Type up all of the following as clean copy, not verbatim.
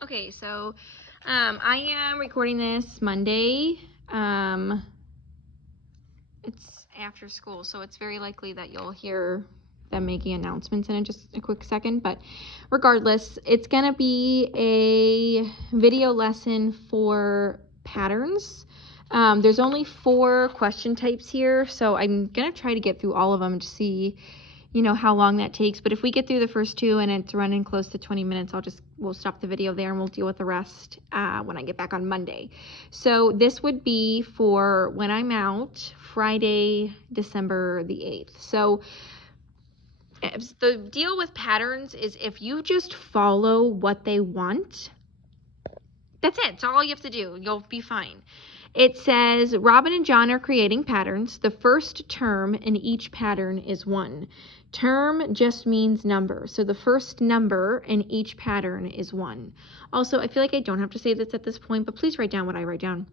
Okay, so I am recording this Monday. It's after school, so it's very likely that you'll hear them making announcements in just a quick second. But regardless, it's going to be a video lesson for patterns. There's only 4 question types here, so I'm going to try to get through all of them to see how long that takes. But if we get through the first 2 and it's running close to 20 minutes, we'll stop the video there and we'll deal with the rest when I get back on Monday. So this would be for when I'm out Friday, December the 8th. So the deal with patterns is if you just follow what they want, that's it. It's all you have to do. You'll be fine. It says Robin and John are creating patterns. The first term in each pattern is 1. Term just means number. So the first number in each pattern is 1. Also, I feel like I don't have to say this at this point, but please write down what I write down.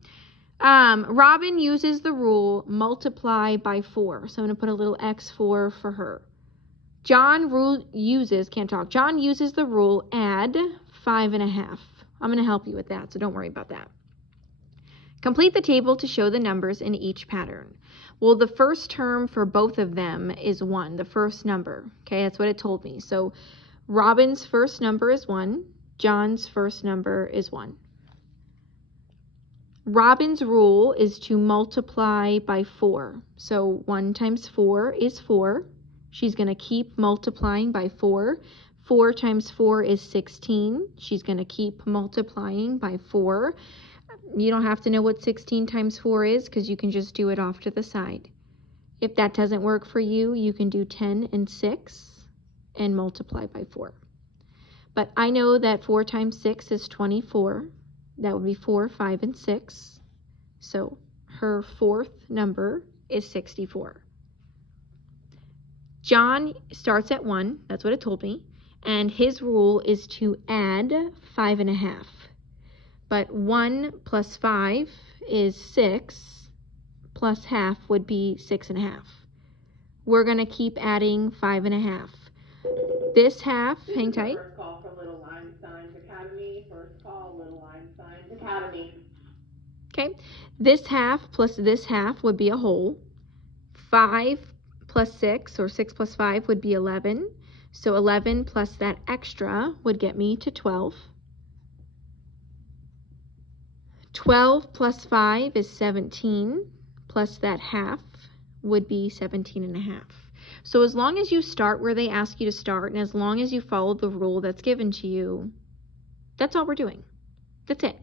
Robin uses the rule multiply by 4. So I'm going to put a little X4 for her. John uses the rule add 5.5. I'm going to help you with that, so don't worry about that. Complete the table to show the numbers in each pattern. Well, the first term for both of them is 1, the first number. Okay, that's what it told me. So Robin's first number is 1. John's first number is 1. Robin's rule is to multiply by 4. So 1 times 4 is 4. She's going to keep multiplying by 4. 4 times 4 is 16. She's going to keep multiplying by 4. You don't have to know what 16 times 4 is because you can just do it off to the side. If that doesn't work for you, you can do 10 and 6 and multiply by 4. But I know that 4 times 6 is 24. That would be 4, 5, and 6. So her fourth number is 64. John starts at 1. That's what it told me. And his rule is to add 5.5. But 1 plus 5 is 6, plus half would be 6.5. We're going to keep adding 5.5. This half, hang tight. First call for Little Einstein's Academy. First call, Little Einstein's Academy. Okay, this half plus this half would be a whole. 5 plus 6, or 6 plus 5 would be 11. So 11 plus that extra would get me to 12. 12 plus 5 is 17, plus that half would be 17.5. So as long as you start where they ask you to start, and as long as you follow the rule that's given to you, that's all we're doing. That's it.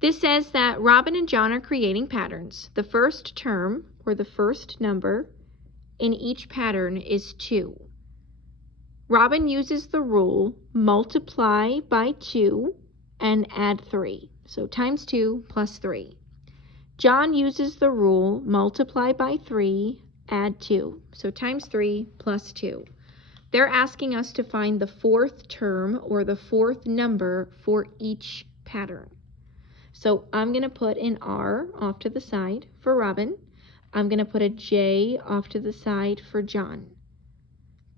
This says that Robin and John are creating patterns. The first term, or the first number, in each pattern is 2. Robin uses the rule multiply by 2 and add 3. So times 2 plus 3. John uses the rule multiply by 3, add 2. So times 3 plus 2. They're asking us to find the fourth term or the fourth number for each pattern. So I'm going to put an R off to the side for Robin. I'm going to put a J off to the side for John.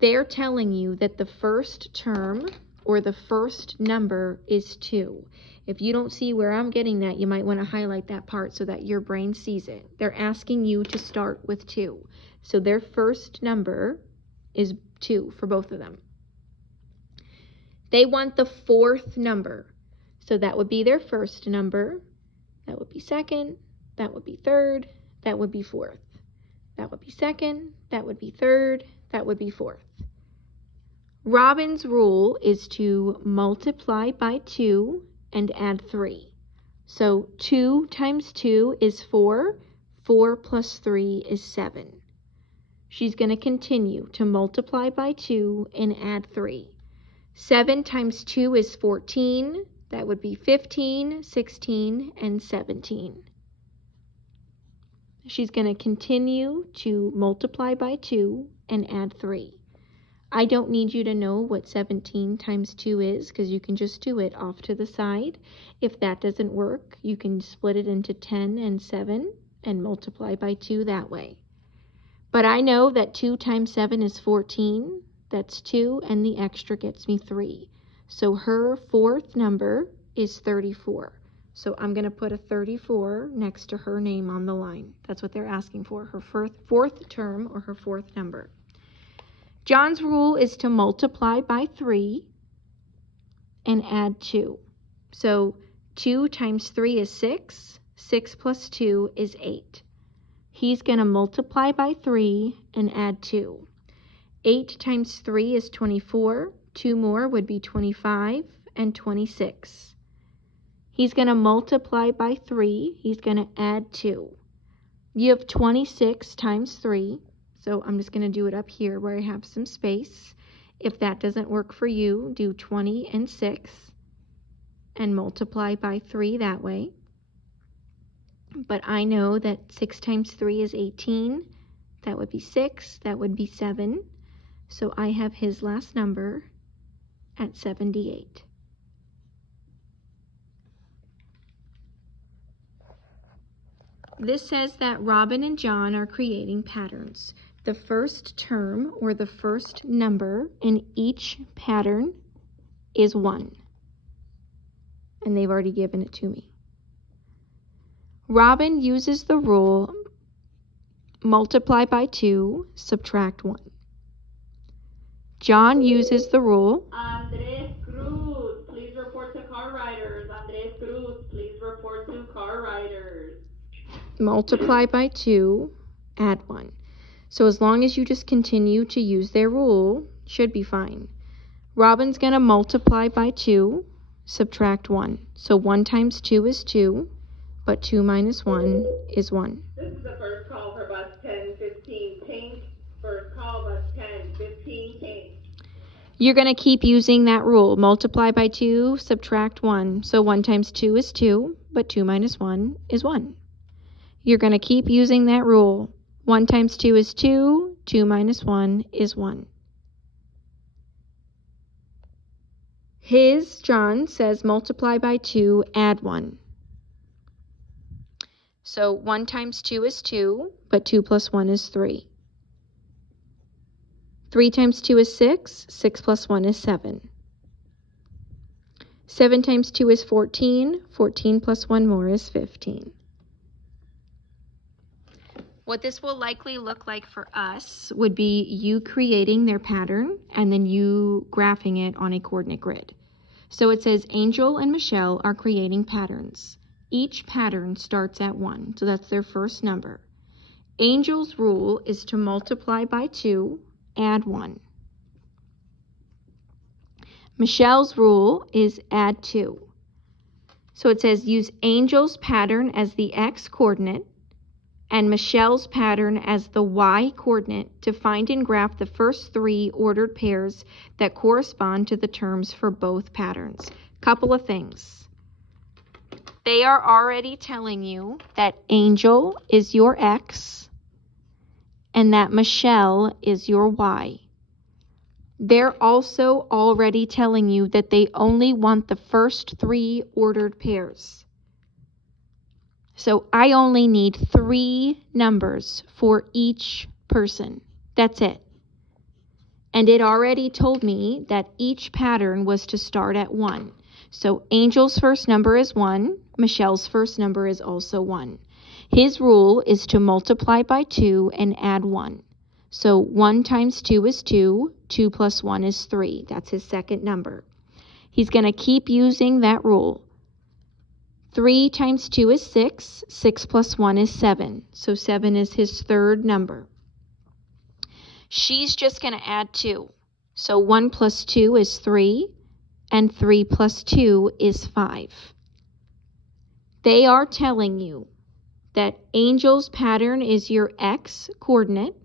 They're telling you that the first term or the first number is 2. If you don't see where I'm getting that, you might want to highlight that part so that your brain sees it. They're asking you to start with 2. So their first number is 2 for both of them. They want the fourth number. So that would be their first number. That would be second. That would be third. That would be fourth. That would be second. That would be third. That would be fourth. Robin's rule is to multiply by 2 and add 3. So 2 times 2 is 4. 4 plus 3 is 7. She's going to continue to multiply by 2 and add 3. 7 times 2 is 14. That would be 15, 16, and 17. She's going to continue to multiply by 2 and add 3. I don't need you to know what 17 times 2 is because you can just do it off to the side. If that doesn't work, you can split it into 10 and 7 and multiply by 2 that way. But I know that 2 times 7 is 14. That's 2, and the extra gets me 3. So her fourth number is 34. So I'm going to put a 34 next to her name on the line. That's what they're asking for, her fourth term or her fourth number. John's rule is to multiply by 3 and add 2. So 2 times 3 is 6. 6 plus 2 is 8. He's going to multiply by 3 and add 2. 8 times 3 is 24. 2 more would be 25 and 26. He's going to multiply by 3. He's going to add 2. You have 26 times 3. So I'm just going to do it up here where I have some space. If that doesn't work for you, do 20 and 6 and multiply by 3 that way. But I know that 6 times 3 is 18. That would be 6. That would be 7. So I have his last number at 78. This says that Robin and John are creating patterns. The first term or the first number in each pattern is 1. And they've already given it to me. Robin uses the rule multiply by 2, subtract 1. John uses the rule Andres Cruz, please report to car riders. Andres Cruz, please report to car riders. multiply by 2, add 1. So as long as you just continue to use their rule, should be fine. Robin's going to multiply by 2, subtract 1. So 1 times 2 is 2, but 2 minus 1 is 1. This is the first call for bus 1015 pink. First call bus 1015 pink. You're going to keep using that rule. Multiply by 2, subtract 1. So 1 times 2 is 2, but 2 minus 1 is 1. You're going to keep using that rule. 1 times 2 is 2, 2 minus 1 is 1. John says multiply by 2, add 1. So 1 times 2 is 2, but 2 plus 1 is 3. 3 times 2 is 6, 6 plus 1 is 7. 7 times 2 is 14, 14 plus 1 more is 15. What this will likely look like for us would be you creating their pattern and then you graphing it on a coordinate grid. So it says Angel and Michelle are creating patterns. Each pattern starts at 1, so that's their first number. Angel's rule is to multiply by 2, add 1. Michelle's rule is add 2. So it says use Angel's pattern as the x coordinate and Michelle's pattern as the y coordinate to find and graph the first 3 ordered pairs that correspond to the terms for both patterns. Couple of things. They are already telling you that Angel is your x and that Michelle is your y. They're also already telling you that they only want the first 3 ordered pairs. So I only need 3 numbers for each person. That's it. And it already told me that each pattern was to start at 1. So Angel's first number is 1. Michelle's first number is also 1. His rule is to multiply by 2 and add 1. So 1 times 2 is 2. 2 plus 1 is 3. That's his second number. He's going to keep using that rule. 3 times 2 is 6. 6 plus 1 is 7. So 7 is his third number. She's just going to add 2. So 1 plus 2 is 3. And 3 plus 2 is 5. They are telling you that Angel's pattern is your x coordinate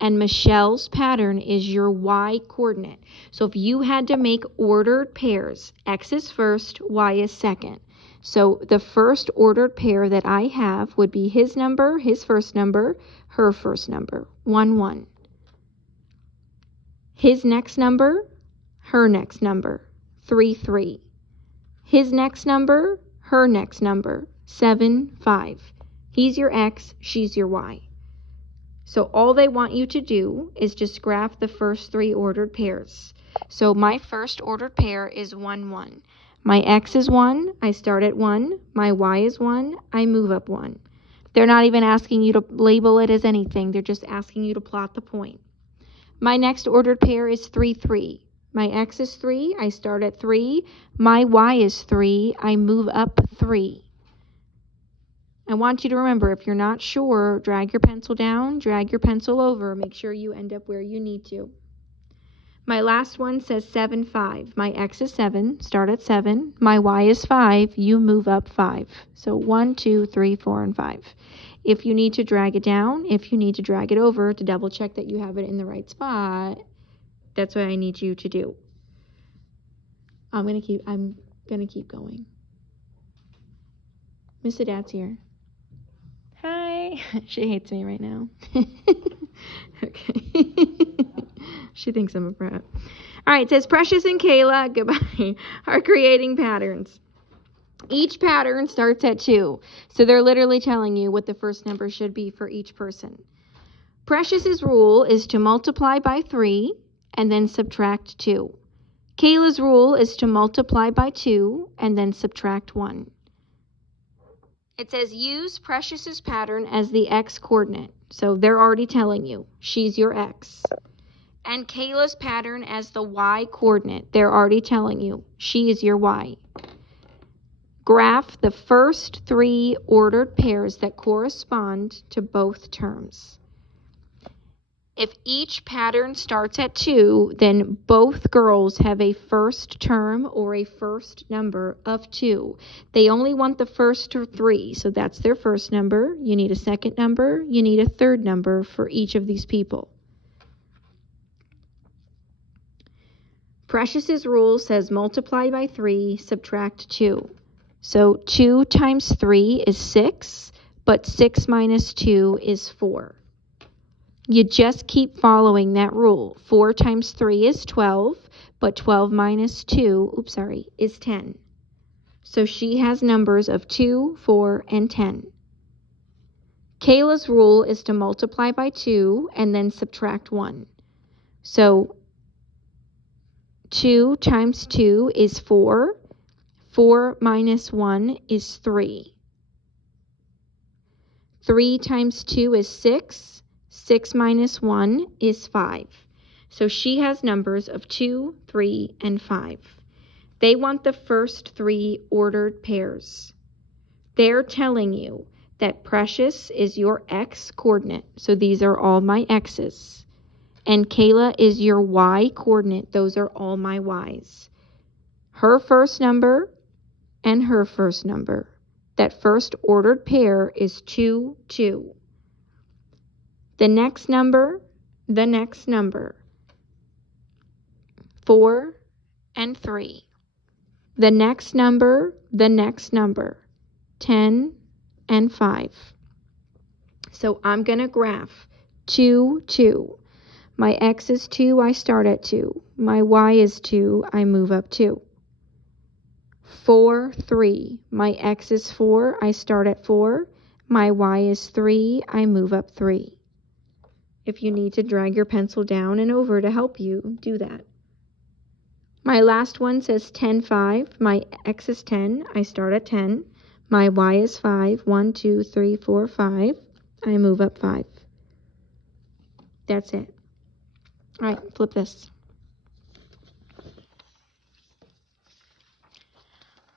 and Michelle's pattern is your y coordinate. So if you had to make ordered pairs, x is first, y is second. So the first ordered pair that I have would be his number, his first number, her first number, 1, 1. His next number, her next number, 3, 3. His next number, her next number, 7, 5. He's your x, she's your y. So all they want you to do is just graph the first 3 ordered pairs. So my first ordered pair is 1, 1. My X is 1, I start at 1. My Y is 1, I move up 1. They're not even asking you to label it as anything. They're just asking you to plot the point. My next ordered pair is 3, 3. My X is 3, I start at 3. My Y is 3, I move up 3. I want you to remember, if you're not sure, drag your pencil down, drag your pencil over, make sure you end up where you need to. My last one says 7, 5. My X is 7, start at 7. My Y is 5, you move up 5. So 1, 2, 3, 4, and 5. If you need to drag it down, if you need to drag it over to double check that you have it in the right spot, that's what I need you to do. I'm gonna keep going. Miss Adat's here. Hi. She hates me right now. Okay. She thinks I'm a brat. All right, it says Precious and Kayla, goodbye, are creating patterns. Each pattern starts at 2. So they're literally telling you what the first number should be for each person. Precious's rule is to multiply by 3 and then subtract 2. Kayla's rule is to multiply by 2 and then subtract 1. It says use Precious's pattern as the X coordinate. So they're already telling you she's your X. And Kayla's pattern as the Y coordinate. They're already telling you she is your Y. Graph the first 3 ordered pairs that correspond to both terms. If each pattern starts at 2, then both girls have a first term or a first number of 2. They only want the first 3, so that's their first number. You need a second number. You need a third number for each of these people. Precious's rule says multiply by 3, subtract 2. So 2 times 3 is 6, but 6 minus 2 is 4. You just keep following that rule. 4 times 3 is 12, but 12 minus 2, is 10. So she has numbers of 2, 4, and 10. Kayla's rule is to multiply by 2 and then subtract 1. So 2 times 2 is 4. 4 minus 1 is 3. 3 times 2 is 6. 6 minus 1 is 5. So she has numbers of 2, 3, and 5. They want the first 3 ordered pairs. They're telling you that Precious is your X coordinate. So these are all my X's. And Kayla is your Y coordinate. Those are all my Y's. Her first number and her first number. That first ordered pair is 2, 2. The next number, 4 and 3. The next number, 10 and 5. So I'm going to graph 2, 2. My X is 2, I start at 2. My Y is 2, I move up 2. 4, 3. My X is 4, I start at 4. My Y is 3, I move up 3. If you need to drag your pencil down and over to help you, do that. My last one says 10, 5. My X is 10. I start at 10. My Y is 5. 1, 2, 3, 4, 5. I move up 5. That's it. All right, flip this.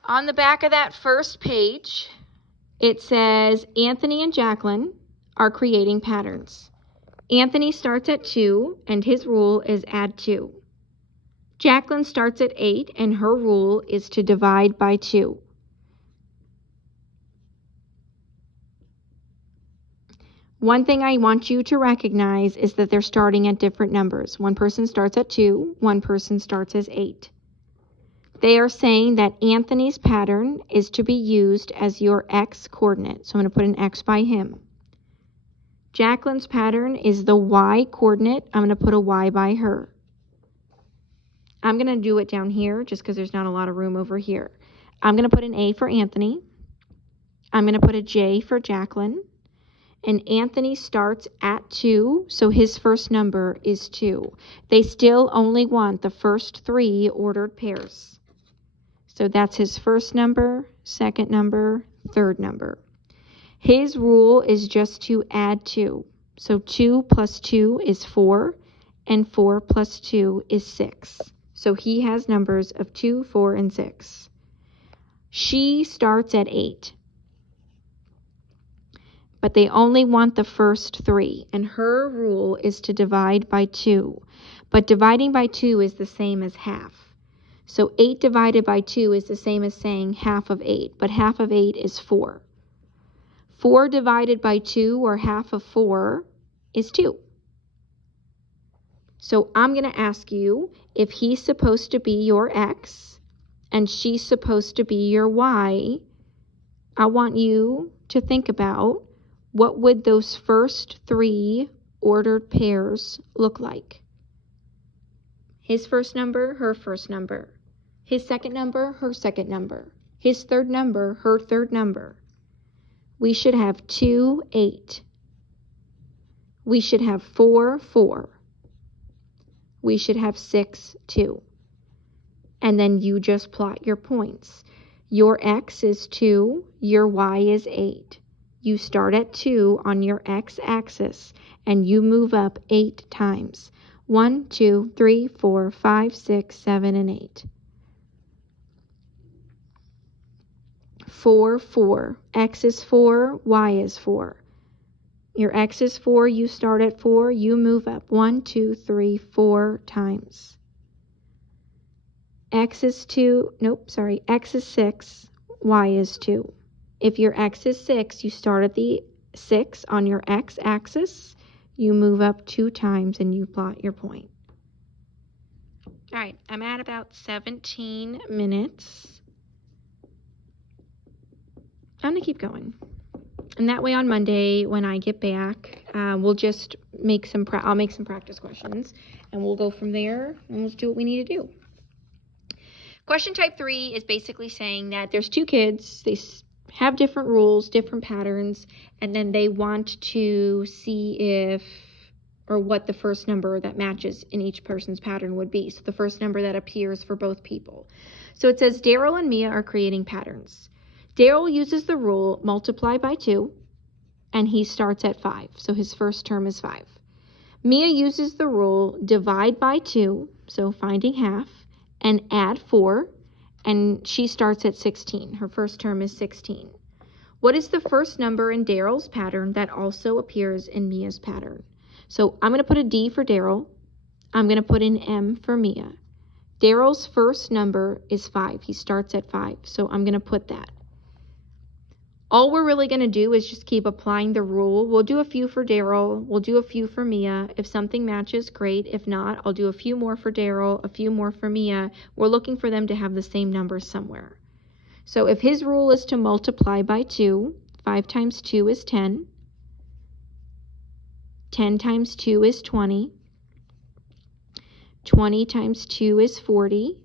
On the back of that first page, it says Anthony and Jacqueline are creating patterns. Anthony starts at 2, and his rule is add 2. Jacqueline starts at 8, and her rule is to divide by 2. One thing I want you to recognize is that they're starting at different numbers. One person starts at 2, one person starts as 8. They are saying that Anthony's pattern is to be used as your X coordinate. So I'm going to put an X by him. Jacqueline's pattern is the Y coordinate. I'm going to put a Y by her. I'm going to do it down here just because there's not a lot of room over here. I'm going to put an A for Anthony. I'm going to put a J for Jacqueline. and Anthony starts at 2, so his first number is 2. They still only want the first 3 ordered pairs. So that's his first number, second number, third number. His rule is just to add 2. So 2 plus 2 is 4, and 4 plus 2 is 6. So he has numbers of 2, 4, and 6. She starts at 8. But they only want the first 3, and her rule is to divide by 2. But dividing by 2 is the same as half. So 8 divided by 2 is the same as saying half of 8, but half of 8 is 4. 4 divided by 2, or half of 4, is 2. So I'm going to ask you if he's supposed to be your X and she's supposed to be your Y. I want you to think about what would those first 3 ordered pairs look like. His first number, her first number. His second number, her second number. His third number, her third number. We should have 2, 8. We should have 4, 4. We should have 6, 2. And then you just plot your points. Your X is 2, your Y is 8. You start at 2 on your X-axis, and you move up 8 times. 1, 2, 3, 4, 5, 6, 7, and 8. 4, 4. X is 4, Y is 4. Your X is 4, you start at 4, you move up 1, 2, 3, 4 times. X is 6, Y is 2. If your X is 6, you start at the 6 on your X-axis, you move up 2 times, and you plot your point. All right, I'm at about 17 minutes. I'm going to keep going. And that way on Monday, when I get back, we'll just make I'll make some practice questions, and we'll go from there, and we'll do what we need to do. Question type 3 is basically saying that there's 2 kids, they have different rules, different patterns, and then they want to see what the first number that matches in each person's pattern would be. So the first number that appears for both people. So it says Daryl and Mia are creating patterns. Daryl uses the rule multiply by 2, and he starts at 5. So his first term is 5. Mia uses the rule divide by 2, so finding half, and add 4, and she starts at 16. Her first term is 16. What is the first number in Daryl's pattern that also appears in Mia's pattern? So I'm going to put a D for Daryl. I'm going to put an M for Mia. Daryl's first number is 5. He starts at 5, so I'm going to put that. All we're really going to do is just keep applying the rule. We'll do a few for Daryl. We'll do a few for Mia. If something matches, great. If not, I'll do a few more for Daryl, a few more for Mia. We're looking for them to have the same number somewhere. So if his rule is to multiply by 2, 5 times 2 is 10. 10 times 2 is 20. 20 times 2 is 40.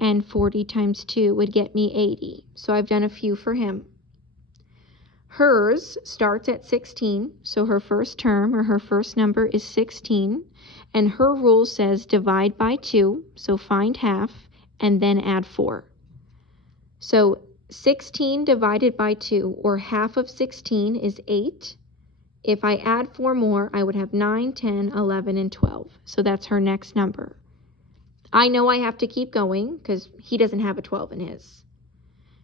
And 40 times 2 would get me 80. So I've done a few for him. Hers starts at 16, so her first term or her first number is 16, and her rule says divide by 2, so find half, and then add 4. So 16 divided by 2, or half of 16, is 8. If I add 4 more, I would have 9, 10, 11, and 12. So that's her next number. I know I have to keep going because he doesn't have a 12 in his.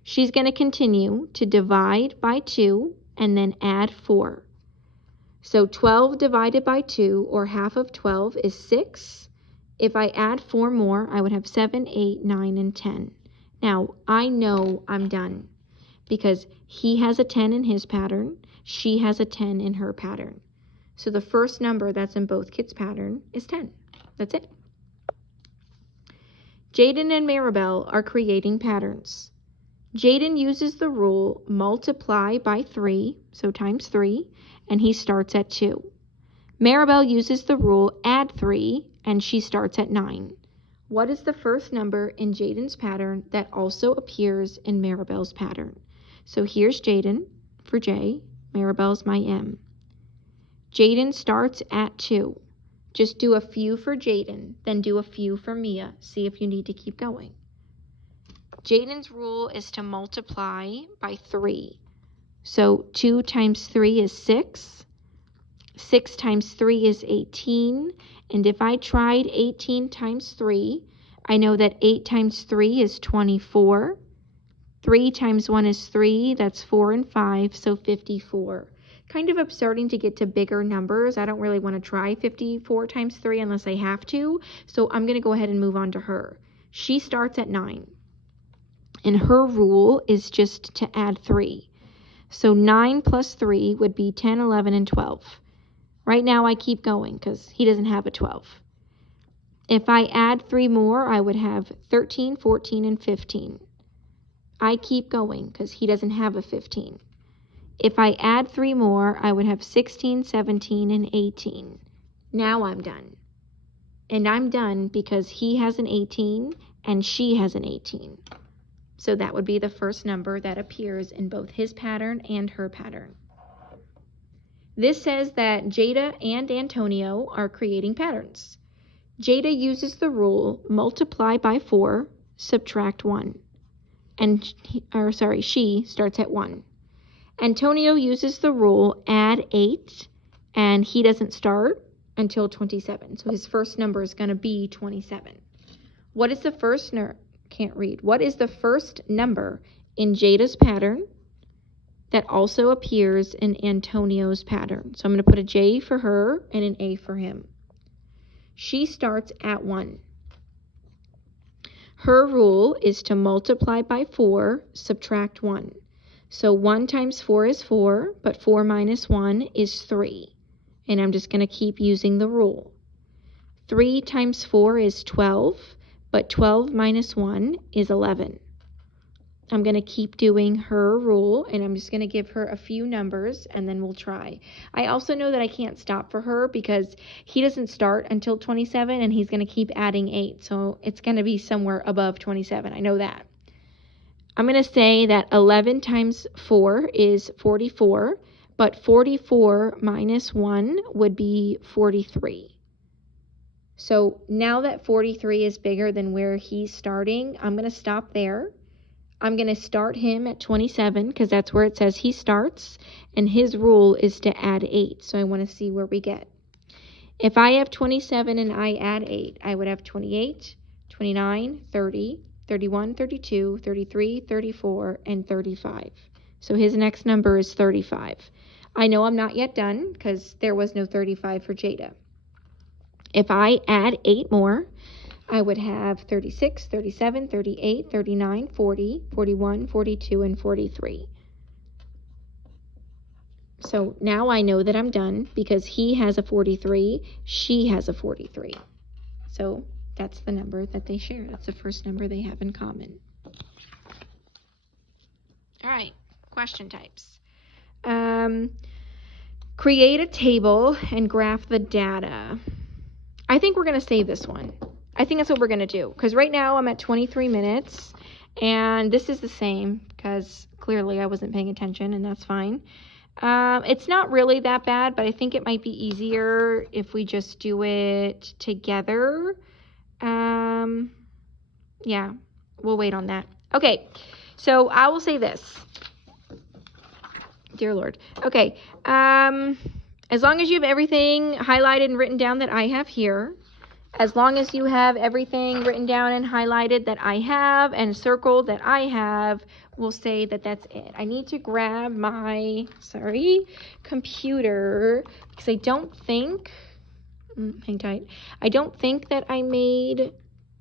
She's going to continue to divide by 2 and then add 4. So 12 divided by 2, or half of 12, is 6. If I add 4 more, I would have 7, 8, 9, and 10. Now, I know I'm done because he has a 10 in his pattern. She has a 10 in her pattern. So the first number that's in both kids' pattern is 10. That's it. Jaden and Maribel are creating patterns. Jaden uses the rule multiply by 3, so times 3, and he starts at 2. Maribel uses the rule add 3, and she starts at 9. What is the first number in Jaden's pattern that also appears in Maribel's pattern? So here's Jaden for J, Maribel's my M. Jaden starts at 2. Just do a few for Jaden, then do a few for Mia. See if you need to keep going. Jaden's rule is to multiply by 3. So 2 times 3 is 6. 6 times 3 is 18. And if I tried 18 times 3, I know that 8 times 3 is 24. 3 times 1 is 3. That's 4 and 5, so 54. Kind of starting to get to bigger numbers. I don't really want to try 54 times 3 unless I have to. So I'm going to go ahead and move on to her. She starts at 9. And her rule is just to add 3. So 9 plus 3 would be 10, 11, and 12. Right now I keep going because he doesn't have a 12. If I add 3 more, I would have 13, 14, and 15. I keep going because he doesn't have a 15. If I add 3 more, I would have 16, 17, and 18. Now I'm done. And I'm done because he has an 18 and she has an 18. So that would be the first number that appears in both his pattern and her pattern. This says that Jada and Antonio are creating patterns. Jada uses the rule multiply by 4, subtract 1. She starts at 1. Antonio uses the rule add 8, and he doesn't start until 27. So his first number is going to be 27. What is the first What is the first number in Jada's pattern that also appears in Antonio's pattern? So I'm going to put a J for her and an A for him. She starts at 1. Her rule is to multiply by 4, subtract 1. So 1 times 4 is 4, but 4 minus 1 is 3. And I'm just going to keep using the rule. 3 times 4 is 12, but 12 minus 1 is 11. I'm going to keep doing her rule, and I'm just going to give her a few numbers, and then we'll try. I also know that I can't stop for her because he doesn't start until 27, and he's going to keep adding 8. So it's going to be somewhere above 27. I know that. I'm going to say that 11 times 4 is 44, but 44 minus 1 would be 43. So now that 43 is bigger than where he's starting, I'm going to stop there. I'm going to start him at 27 because that's where it says he starts, and his rule is to add 8. So I want to see where we get. If I have 27 and I add 8, I would have 28, 29, 30, 31, 32, 33, 34, and 35. So his next number is 35. I know I'm not yet done because there was no 35 for Jada. If I add 8 more, I would have 36, 37, 38, 39, 40, 41, 42, and 43. So now I know that I'm done because he has a 43, she has a 43. So that's the number that they share. That's the first number they have in common. All right, question types. Create a table and graph the data. I think we're going to save this one. I think that's what we're going to do because right now I'm at 23 minutes and this is the same because clearly I wasn't paying attention, and that's fine. It's not really that bad, but I think it might be easier if we just do it together. Yeah, we'll wait on that. Okay, so I will say this. Dear Lord. Okay, as long as you have everything highlighted and written down that I have here, as long as you have everything written down and highlighted that I have and circled that I have, we'll say that that's it. I need to grab my, computer because I don't think, hang tight, I don't think that I made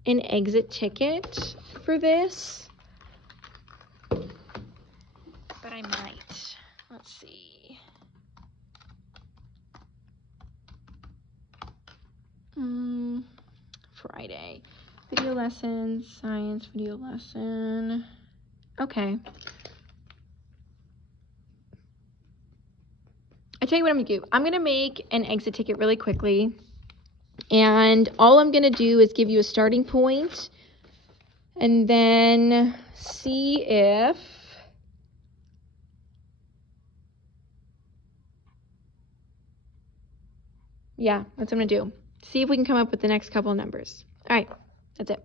an exit ticket for this, but I might. Let's see. Friday. Video lessons, science video lesson. Okay. I tell you what I'm going to do. I'm going to make an exit ticket really quickly. And all I'm going to do is give you a starting point and then see if Yeah, that's what I'm gonna do. See if we can come up with the next couple of numbers. All right, that's it.